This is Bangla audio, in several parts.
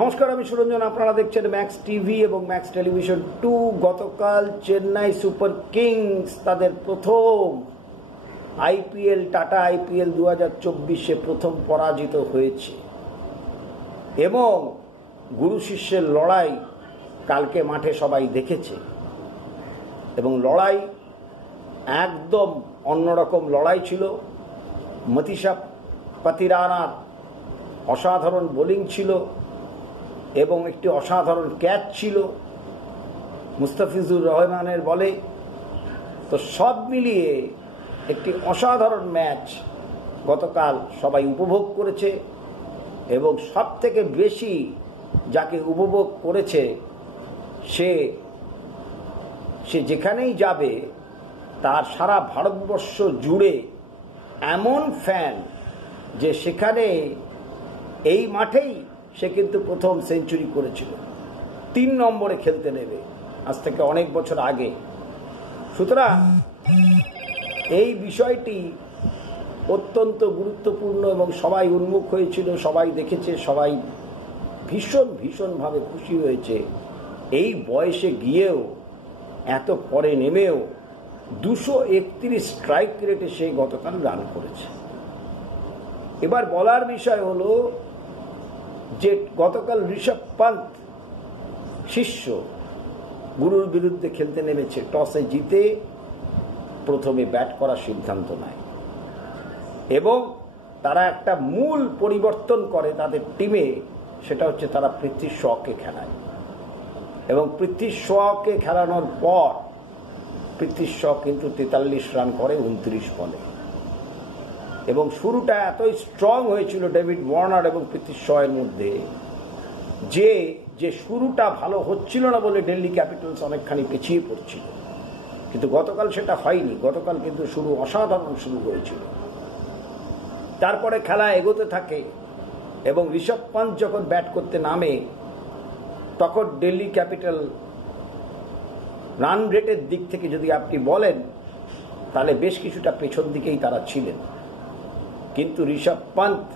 নমস্কার, আমি সুরঞ্জন। আপনারা দেখছেন ম্যাক্স টিভি এবং ম্যাক্স টেলিভিশন 2। গতকাল চেন্নাই সুপার কিংস তাদের প্রথম আইপিএল, টাটা আইপিএল 2024-এ প্রথম পরাজিত হয়েছে এবং গুরু শিষ্যের লড়াই কালকে মাঠে সবাই দেখেছে এবং লড়াই একদম অন্যরকম লড়াই ছিল। মতিশা পাতিরানার অসাধারণ বোলিং ছিল এবং একটি অসাধারণ ক্যাচ ছিল মুস্তাফিজুর রহমানের বলে। তো সব মিলিয়ে একটি অসাধারণ ম্যাচ গতকাল সবাই উপভোগ করেছে এবং সব থেকে বেশি যাকে উপভোগ করেছে সে যেখানেই যাবে তার সারা ভারতবর্ষ জুড়ে এমন ফ্যান যে সেখানে এই মাঠেই সে কিন্তু প্রথম সেঞ্চুরি করেছিল। 3 নম্বরে খেলতে নেবে আজ থেকে অনেক বছর আগে। সুতরাং এই বিষয়টি অত্যন্ত গুরুত্বপূর্ণ এবং সবাই উন্মুখ হয়েছিল, সবাই দেখেছে, সবাই ভীষণভাবে খুশি হয়েছে। এই বয়সে গিয়েও এত পরে নেমেও 231 স্ট্রাইক রেটে সে গতকাল রান করেছে। এবার বলার বিষয় হলো যে গতকাল ঋষভ পান্ত শিষ্য গুরুর বিরুদ্ধে খেলতে নেমেছে। টসে জিতে প্রথমে ব্যাট করার সিদ্ধান্ত নেয় এবং তারা একটা মূল পরিবর্তন করে তাদের টিমে, সেটা হচ্ছে তারা পৃথ্বী শকে খেলায় এবং পৃথ্বী শকে খেলানোর পর পৃথ্বী শ কিন্তু 43 রান করে 29 বলে এবং শুরুটা এতই স্ট্রং হয়েছিল ডেভিড ওয়ার্নার এবং পৃথ্বী শয়ের মধ্যে যে শুরুটা ভালো হচ্ছিল না বলে দিল্লি ক্যাপিটালস অনেকখানি পিছিয়ে পড়ছিল, কিন্তু গতকাল সেটা হয়নি। গতকাল কিন্তু শুরু অসাধারণ শুরু হয়েছিল। তারপরে খেলা এগোতে থাকে এবং ঋষভ পান্ত যখন ব্যাট করতে নামে তখন দিল্লি ক্যাপিটাল রান রেটের দিক থেকে যদি আপনি বলেন তাহলে বেশ কিছুটা পেছন দিকেই তারা ছিলেন, কিন্তু ঋষভ পান্ত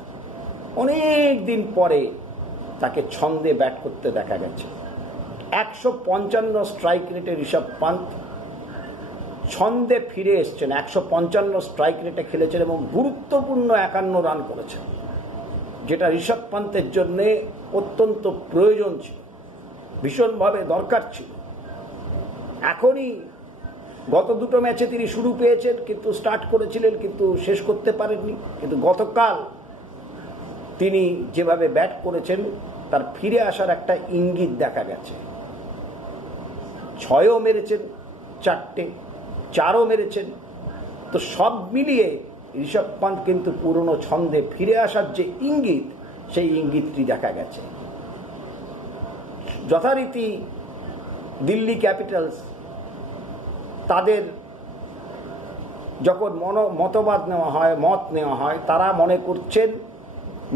অনেক দিন পরে তাকে ছন্দে ব্যাট করতে দেখা গেছে। 155 স্ট্রাইক রেটে ঋষভ পান্ত ছন্দে ফিরে এসছেন, 155 স্ট্রাইক রেটে খেলেছেন এবং গুরুত্বপূর্ণ 51 রান করেছেন, যেটা ঋষভ পান্তের জন্য অত্যন্ত প্রয়োজন ছিল, ভীষণভাবে দরকার ছিল। এখনই গত 2 ম্যাচে তিনি শুরু পেয়েছেন, কিন্তু স্টার্ট করেছিলেন কিন্তু শেষ করতে পারেননি। কিন্তু গতকাল তিনি যেভাবে ব্যাট করেছেন তার ফিরে আসার একটা ইঙ্গিত দেখা গেছে। 6ও মেরেছেন, 4টে 4ও মেরেছেন। তো সব মিলিয়ে ঋষভ পান্ত কিন্তু পুরনো ছন্দে ফিরে আসার যে ইঙ্গিত, সেই ইঙ্গিতটি দেখা গেছে। যথারীতি দিল্লি ক্যাপিটালস তাদের যখন মত নেওয়া হয় তারা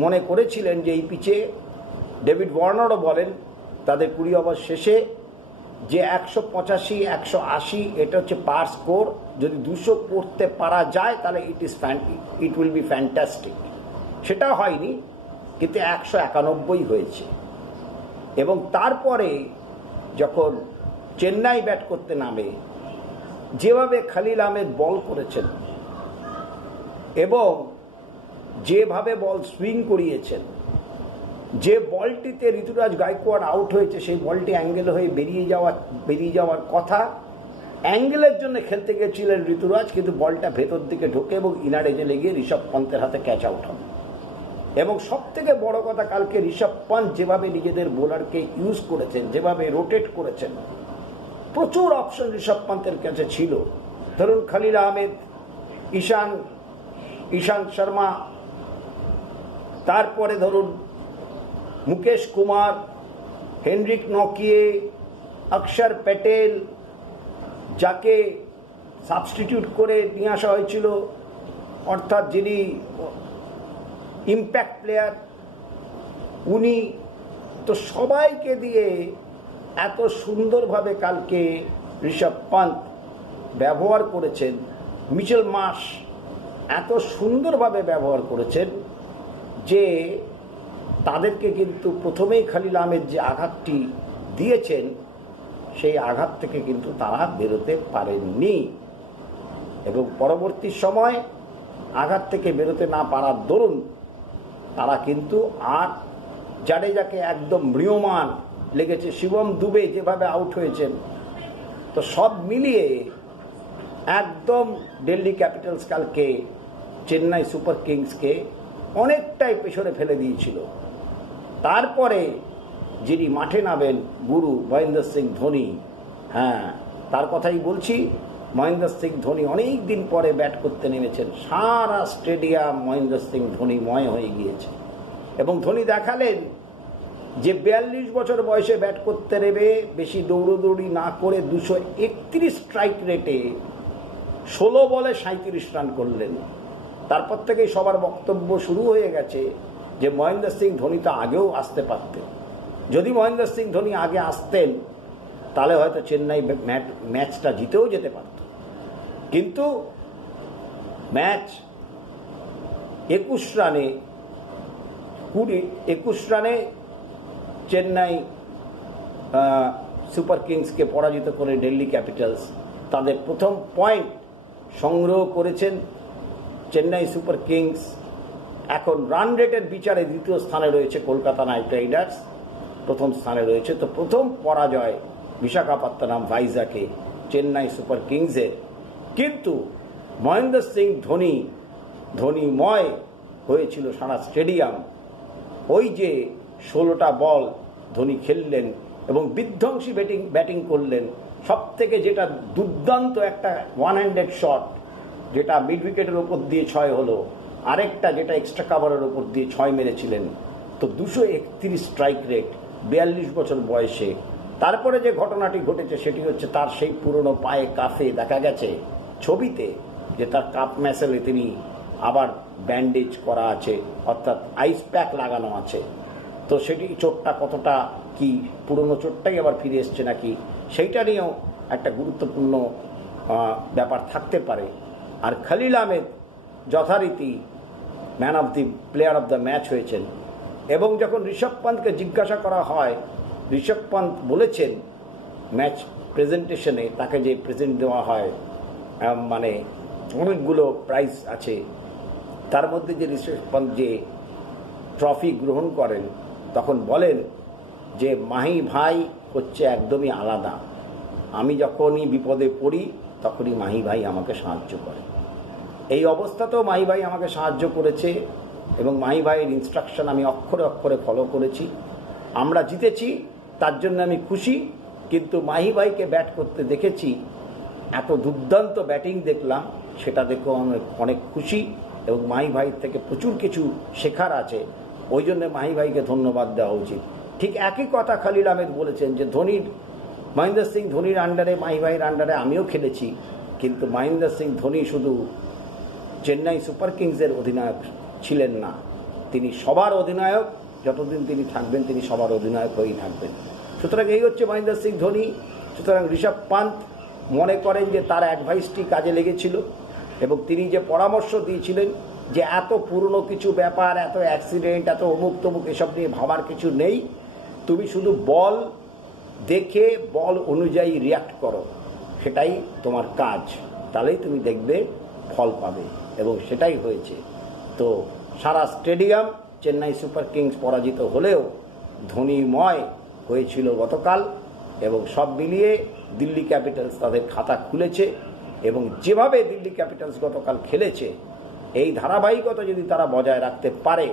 মনে করেছিলেন যে এই পিচে ডেভিড ওয়ার্নারও বলেন তাদের 20 ওভার শেষে যে 185 180 এটা হচ্ছে পার স্কোর, যদি 200 করতে পারা যায় তাহলে ইট উইল বি ফ্যান্টাস্টিক। সেটা হয়নি, কিন্তু 191 হয়েছে। এবং তারপরে যখন চেন্নাই ব্যাট করতে নামে যেভাবে খালিল আহমেদ বল করেছেন এবং যেভাবে বল সুইং করিয়েছেন, যে বলটিতে ঋতুরাজ গায়কোয়াড় আউট হয়েছে সেই বলটি অ্যাঙ্গেল হয়ে বেরিয়ে যাওয়ার কথা। অ্যাঙ্গেলের জন্য খেলতে গেছিলেন ঋতুরাজ, কিন্তু বলটা ভেতর দিকে ঢোকে এবং ইনার এজে লেগে ঋষভ পন্তের হাতে ক্যাচ আউট হবে। এবং সব থেকে বড় কথা, কালকে ঋষভ পন্ত যেভাবে নিজেদের বোলারকে ইউজ করেছেন, যেভাবে রোটেট করেছেন, প্রচুর অপশন ঋষভ পন্তের কাছে ছিল। ধরুন খালিল আহমেদ, ঈশান্ত শর্মা, তারপরে ধরুন মুকেশ কুমার, হেনরিক নকিয়ে, অক্ষর প্যাটেল, যাকে সাবস্টিটিউট করে নিয়ে আসা হয়েছিল, অর্থাৎ যিনি ইম্প্যাক্ট প্লেয়ার উনি। তো সবাইকে দিয়ে এত সুন্দরভাবে কালকে ঋষভ পান্ত ব্যবহার করেছেন, মিচেল মার্শ এত সুন্দরভাবে ব্যবহার করেছেন যে তাদেরকে কিন্তু প্রথমেই খলিল আহমেদ যে আঘাতটি দিয়েছেন সেই আঘাত থেকে কিন্তু তারা বেরোতে পারেননি, এবং পরবর্তী সময় আঘাত থেকে বেরোতে না পারার দরুন তারা কিন্তু আর জাডেজাকে একদম ম্রিয়মান লেগেছে। শিবম দুবে যেভাবে আউট হয়েছেন, তো সব মিলিয়ে একদম দিল্লি ক্যাপিটালস কালকে চেন্নাই সুপার কিংসকে অনেকটাই পেছনে ফেলে দিয়েছিল। তারপরে যিনি মাঠে নামেন গুরু মহেন্দ্র সিং ধোনি, হ্যাঁ তার কথাই বলছি। মহেন্দ্র সিং ধোনি অনেক দিন পরে ব্যাট করতে নেমেছেন, সারা স্টেডিয়াম মহেন্দ্র সিং ধোনিময় হয়ে গিয়েছে, এবং ধোনি দেখালেন যে 42 বছর বয়সে ব্যাট করতে নেবে বেশি দৌড়দৌড়ি না করে 231 স্ট্রাইক রেটে 16 বলে 37 রান করলেন। তারপর থেকেই সবার বক্তব্য শুরু হয়ে গেছে যে মহেন্দ্র সিং ধোনি তো আগেও আসতে পারতেন। যদি মহেন্দ্র সিং ধোনি আগে আসতেন তাহলে হয়তো চেন্নাই ম্যাচটা জিতেও যেতে পারত, কিন্তু ম্যাচ 21 রানে চেন্নাই সুপার কিংসকে পরাজিত করে দিল্লি ক্যাপিটালস তাদের প্রথম পয়েন্ট সংগ্রহ করেছেন। চেন্নাই সুপার কিংস এখন রান রেটের বিচারে দ্বিতীয় স্থানে রয়েছে, কলকাতা নাইট রাইডার্স প্রথম স্থানে রয়েছে। তো প্রথম পরাজয় বিশাখাপত্তনম ভাইজাকে চেন্নাই সুপার কিংসের, কিন্তু মহেন্দ্র সিং ধোনিময় হয়েছিল সারা স্টেডিয়াম। ওই যে 16টা বল ধোনি খেললেন এবং বিধ্বংসী ব্যাটিং করলেন। সব থেকে যেটা দুর্দান্ত একটা 100 শট, যেটা মিড উইকেটের ওপর দিয়ে 6 হলো, আরেকটা যেটা এক্সট্রা কাভারের ওপর দিয়ে 6 মেরেছিলেন। তো 231 স্ট্রাইক রেট 42 বছর বয়সে। তারপরে যে ঘটনাটি ঘটেছে সেটি হচ্ছে তার সেই পুরনো পায়ে কাফে দেখা গেছে ছবিতে যে তার কাপ ম্যাসেলে তিনি আবার ব্যান্ডেজ করা আছে, অর্থাৎ আইস প্যাক লাগানো আছে। তো সেটি চোটটা কতটা কি পুরনো চোটটাই আবার ফিরে এসছে নাকি, সেইটা নিয়েও একটা গুরুত্বপূর্ণ ব্যাপার থাকতে পারে। আর খলিল আহমেদ যথারীতি man of the player of the match হয়েছেন, এবং যখন ঋষভ পান্তকে জিজ্ঞাসা করা হয়, ঋষভ পান্ত বলেছেন ম্যাচ প্রেজেন্টেশনে তাকে যে প্রেজেন্ট দেওয়া হয়, মানে অনেকগুলো প্রাইজ আছে, তার মধ্যে যে ঋষভ পান্ত যে ট্রফি গ্রহণ করেন তখন বলেন যে মাহি ভাই হচ্ছে একদমই আলাদা। আমি যখনই বিপদে পড়ি তখনই মাহি ভাই আমাকে সাহায্য করে। এই অবস্থাতেও মাহি ভাই আমাকে সাহায্য করেছে এবং মাহি ভাইয়ের ইনস্ট্রাকশন আমি অক্ষরে অক্ষরে ফলো করেছি। আমরা জিতেছি, তার জন্য আমি খুশি, কিন্তু মাহি ভাইকে ব্যাট করতে দেখেছি, এত দুর্দান্ত ব্যাটিং দেখলাম, সেটা দেখেও আমি অনেক খুশি এবং মাহি ভাইয়ের থেকে প্রচুর কিছু শেখার আছে। ওই জন্য মাহি ভাইকে ধন্যবাদ দেওয়া উচিত। ঠিক একই কথা খলিল আহমেদ বলেছেন যে মহেন্দ্র সিং ধোনির আন্ডারে, মাহি ভাইয়ের আন্ডারে আমিও খেলেছি, কিন্তু মহেন্দ্র সিং ধোনি শুধু চেন্নাই সুপার কিংসের অধিনায়ক ছিলেন না, তিনি সবার অধিনায়ক। যতদিন তিনি থাকবেন তিনি সবার অধিনায়ক হয়েই থাকবেন। সুতরাং এই হচ্ছে মহেন্দ্র সিং ধোনি। সুতরাং ঋষভ পান্ত মনে করেন যে তার অ্যাডভাইসটি কাজে লেগেছিল এবং তিনি যে পরামর্শ দিয়েছিলেন যে এত পুরনো কিছু ব্যাপার, এত অ্যাক্সিডেন্ট, এত অমুক তমুক এসব নিয়ে ভাবার কিছু নেই, তুমি শুধু বল দেখে বল অনুযায়ী রিয়াক্ট করো, সেটাই তোমার কাজ, তাহলেই তুমি দেখবে ফল পাবে, এবং সেটাই হয়েছে। তো সারা স্টেডিয়াম চেন্নাই সুপার কিংস পরাজিত হলেও ধোনিময় হয়েছিল গতকাল, এবং সব মিলিয়ে দিল্লি ক্যাপিটালস তাদের খাতা খুলেছে। এবং যেভাবে দিল্লি ক্যাপিটালস গতকাল খেলেছে, এই ধারাবাহিকতা যদি তারা বজায় রাখতে পারে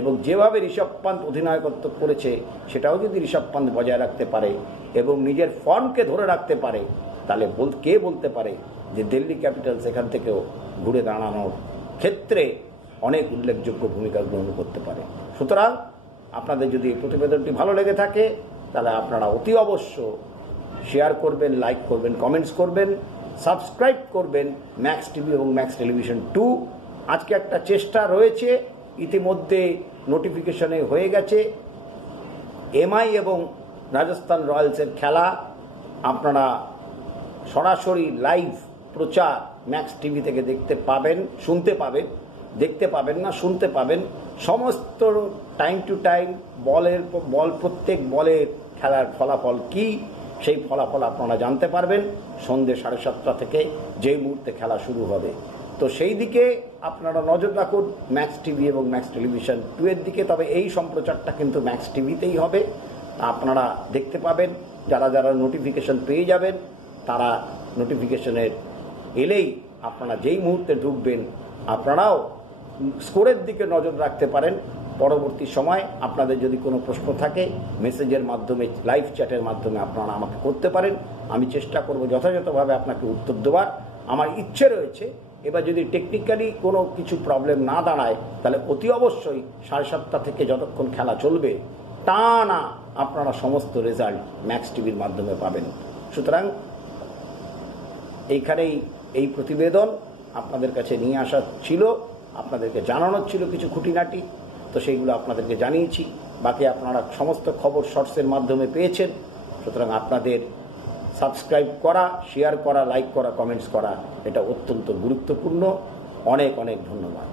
এবং যেভাবে ঋষভ পান্ত অধিনায়কত্ব করেছে সেটাও যদি ঋষভ পান্ত বজায় রাখতে পারে এবং নিজের ফর্মকে ধরে রাখতে পারে, তাহলে কে বলতে পারে যে দিল্লি ক্যাপিটালস এখান থেকেও ঘুরে দাঁড়ানোর ক্ষেত্রে অনেক উল্লেখযোগ্য ভূমিকা গ্রহণ করতে পারে। সুতরাং আপনাদের যদি এই প্রতিবেদনটি ভালো লেগে থাকে তাহলে আপনারা অতি অবশ্য শেয়ার করবেন, লাইক করবেন, কমেন্টস করবেন, সাবস্ক্রাইব করবেন ম্যাক্স টিভি এবং ম্যাক্স টেলিভিশন 2। আজকে একটা চেষ্টা রয়েছে, ইতিমধ্যে নোটিফিকেশনে হয়ে গেছে, এমআই এবং রাজস্থান রয়্যালসের খেলা আপনারা সরাসরি লাইভ প্রচার ম্যাক্স টিভি থেকে দেখতে পাবেন, শুনতে পাবেন। দেখতে পাবেন না, শুনতে পাবেন। সমস্ত টাইম টু টাইম প্রত্যেক বলের খেলার ফলাফল কি, সেই ফলাফল আপনারা জানতে পারবেন সন্ধ্যে 7:30 থেকে যেই মুহূর্তে খেলা শুরু হবে। তো সেই দিকে আপনারা নজর রাখুন, ম্যাক্স টিভি এবং ম্যাক্স টেলিভিশন 2 এর দিকে। তবে এই সম্প্রচারটা কিন্তু ম্যাক্স টিভিতেই হবে, আপনারা দেখতে পাবেন। যারা যারা নোটিফিকেশন পেয়ে যাবেন তারা নোটিফিকেশনের এলেই আপনারা যেই মুহূর্তে ঢুকবেন আপনারাও স্কোরের দিকে নজর রাখতে পারেন। পরবর্তী সময় আপনাদের যদি কোনো প্রশ্ন থাকে মেসেজের মাধ্যমে, লাইভ চ্যাটের মাধ্যমে আপনারা আমাকে করতে পারেন। আমি চেষ্টা করব যথাযথভাবে আপনাকে উত্তর দেওয়ার। আমার ইচ্ছে রয়েছে এবার যদি টেকনিক্যালি কোনো কিছু প্রবলেম না দাঁড়ায় তাহলে অতি অবশ্যই 7:30 থেকে যতক্ষণ খেলা চলবে টানা আপনারা সমস্ত রেজাল্ট ম্যাক্স টিভির মাধ্যমে পাবেন। সুতরাং এইখানেই এই প্রতিবেদন আপনাদের কাছে নিয়ে আসা ছিল, আপনাদেরকে জানানোর ছিল কিছু খুঁটিনাটি, তো সেইগুলো আপনাদেরকে জানিয়েছি। বাকি আপনারা সমস্ত খবর শর্টসের মাধ্যমে পেয়েছেন। সুতরাং আপনাদের সাবস্ক্রাইব করা, শেয়ার করা, লাইক করা, কমেন্টস করা এটা অত্যন্ত গুরুত্বপূর্ণ। অনেক অনেক ধন্যবাদ।